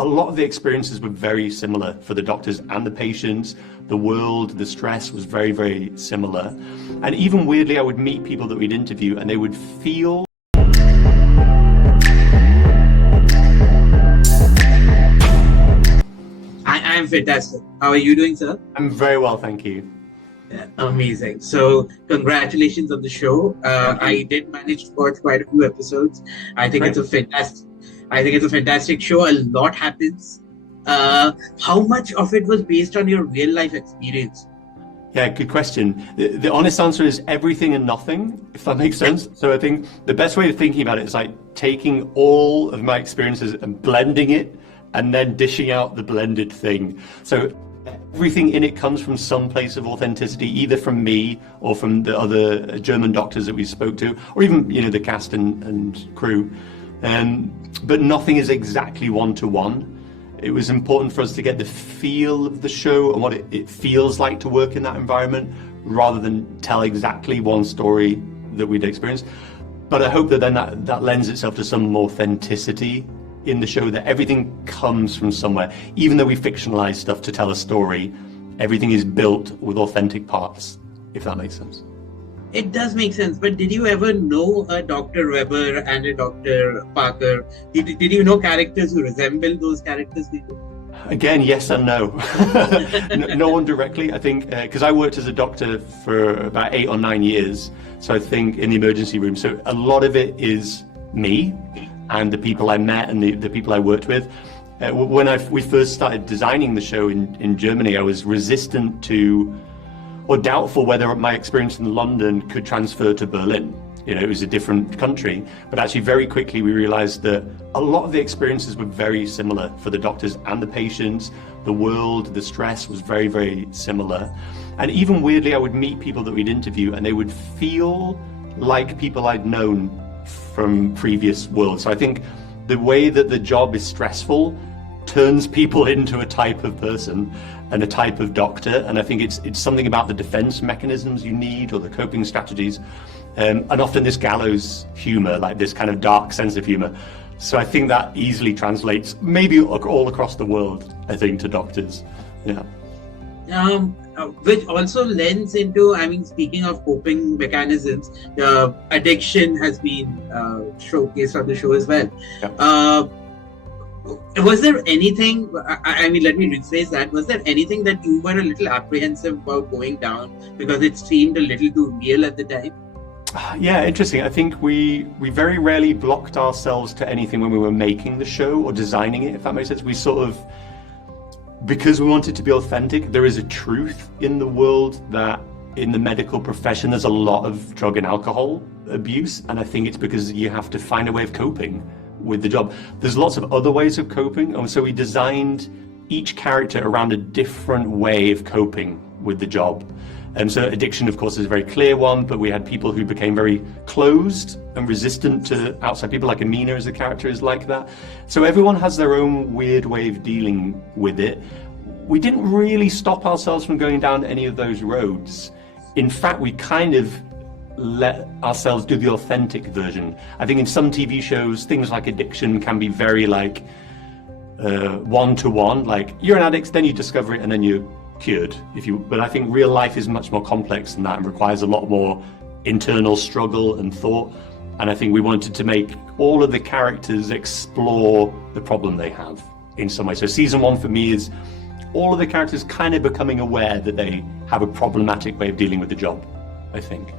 a lot of the experiences were very similar for the doctors and the patients. The world, the stress was very, very similar. And even weirdly, I would meet people that we'd interview and they would feel I'm fantastic. How are you doing, sir? I'm very well, thank you. Yeah, amazing. So congratulations on the show. I did manage to watch quite a few episodes. I think it's a fantastic show. A lot happens. How much of it was based on your real life experience? Yeah, good question. The honest answer is everything and nothing, if that makes sense. So I think the best way of thinking about it is like taking all of my experiences and blending it and then dishing out the blended thing. So everything in it comes from some place of authenticity, either from me or from the other German doctors that we spoke to, or even, you know, the cast and crew. But nothing is exactly one-to-one. It was important for us to get the feel of the show and what it feels like to work in that environment, rather than tell exactly one story that we'd experienced. But I hope that then that lends itself to some authenticity in the show, that everything comes from somewhere. Even though we fictionalize stuff to tell a story, everything is built with authentic parts, if that makes sense. It does make sense, but did you ever know a Dr. Weber and a Dr. Parker? Did you know characters who resemble those characters? Again, yes and no. No one directly, I think, because I worked as a doctor for about 8 or 9 years, so I think in the emergency room. So a lot of it is me and the people I met and the people I worked with. When we first started designing the show in Germany, I was resistant to, or doubtful whether my experience in London could transfer to Berlin. You know, it was a different country, but actually very quickly we realized that a lot of the experiences were very similar for the doctors and the patients. The world, the stress was very, very similar. And even weirdly, I would meet people that we'd interview and they would feel like people I'd known from previous worlds. So I think the way that the job is stressful turns people into a type of person and a type of doctor. And I think it's something about the defense mechanisms you need, or the coping strategies, and often this gallows humor, like this kind of dark sense of humor. So I think that easily translates maybe all across the world, I think, to doctors. Yeah. Which also lends into, I mean, speaking of coping mechanisms, addiction has been showcased on the show as well. Yeah. Was there anything, I mean, let me rephrase that. Was there anything that you were a little apprehensive about going down because it seemed a little too real at the time? Yeah, interesting. I think we very rarely blocked ourselves to anything when we were making the show or designing it, if that makes sense. We sort of, because we want it to be authentic, there is a truth in the world that in the medical profession there's a lot of drug and alcohol abuse, and I think it's because you have to find a way of coping with the job. There's lots of other ways of coping, and so we designed each character around a different way of coping with the job. And so addiction, of course, is a very clear one, but we had people who became very closed and resistant to outside people, like Amina as a character is like that. So everyone has their own weird way of dealing with it. We didn't really stop ourselves from going down any of those roads. In fact, we kind of let ourselves do the authentic version. I think in some TV shows, things like addiction can be very like one-to-one, like you're an addict, then you discover it, and then you're cured. But I think real life is much more complex than that and requires a lot more internal struggle and thought. And I think we wanted to make all of the characters explore the problem they have in some way. So season 1 for me is all of the characters kind of becoming aware that they have a problematic way of dealing with the job, I think.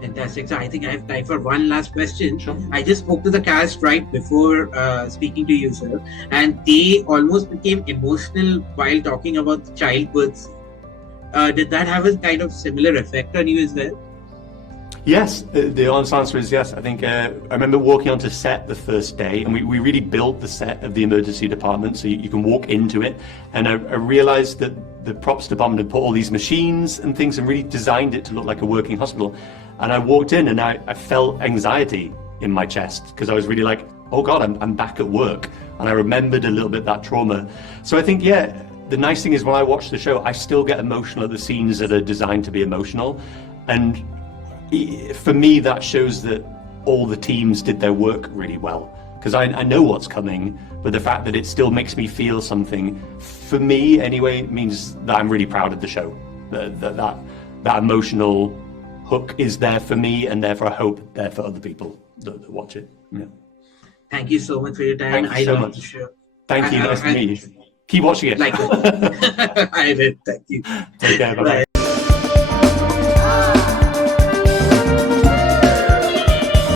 Fantastic. So I think I have time for one last question. Sure. I just spoke to the cast right before speaking to you, sir, and they almost became emotional while talking about the childbirth scene. Did that have a kind of similar effect on you as well? Yes, the honest answer is yes. I think I remember walking onto set the first day, and we really built the set of the emergency department so you can walk into it. And I realized that the props department had put all these machines and things and really designed it to look like a working hospital. And I walked in and I felt anxiety in my chest because I was really like, oh God, I'm back at work. And I remembered a little bit that trauma. So I think, yeah, the nice thing is when I watch the show, I still get emotional at the scenes that are designed to be emotional. And for me, that shows that all the teams did their work really well. because I know what's coming, but the fact that it still makes me feel something, for me anyway, means that I'm really proud of the show. That emotional hook is there for me, and therefore I hope there for other people that watch it. Yeah. Thank you so much for your time. Thank you so much. The show. Thank you. Nice to meet you. Keep watching it. Like I did. Thank you. Take care. Bye.